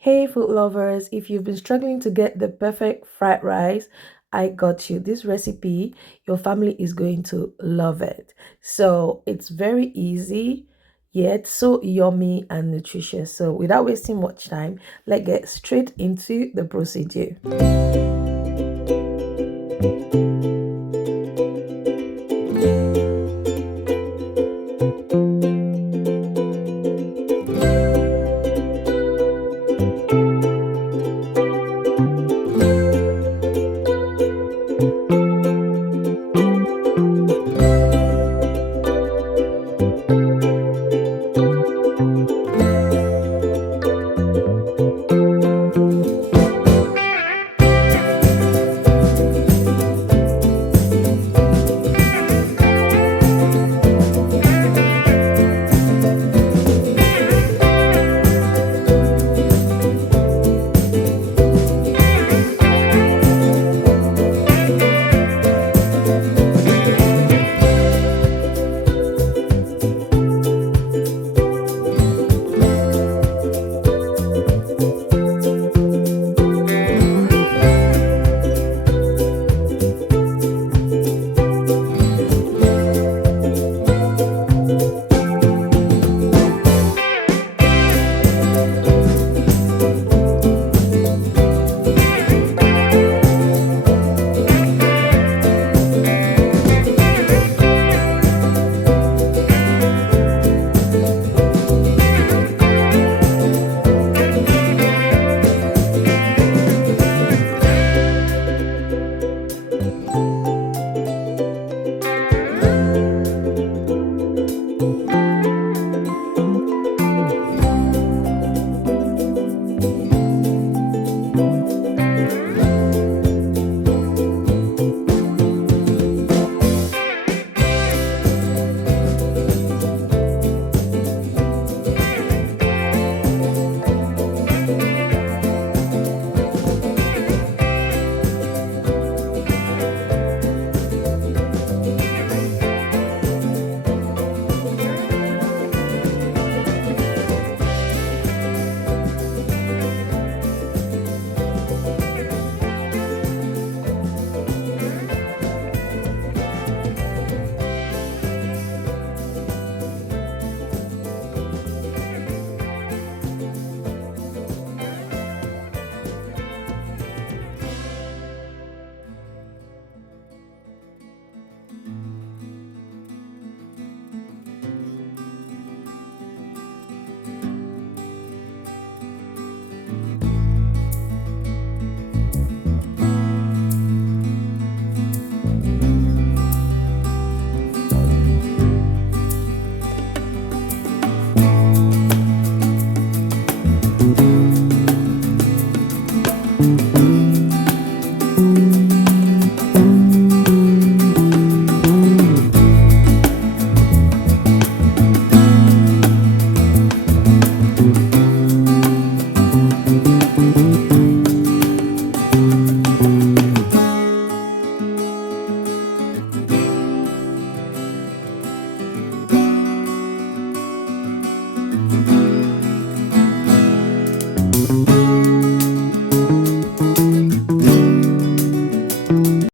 Hey, food lovers, if you've been struggling to get the perfect fried rice, I got you. This recipe, your family is going to love it. So it's very easy, yet so yummy and nutritious. So without wasting much time, let's get straight into the procedure.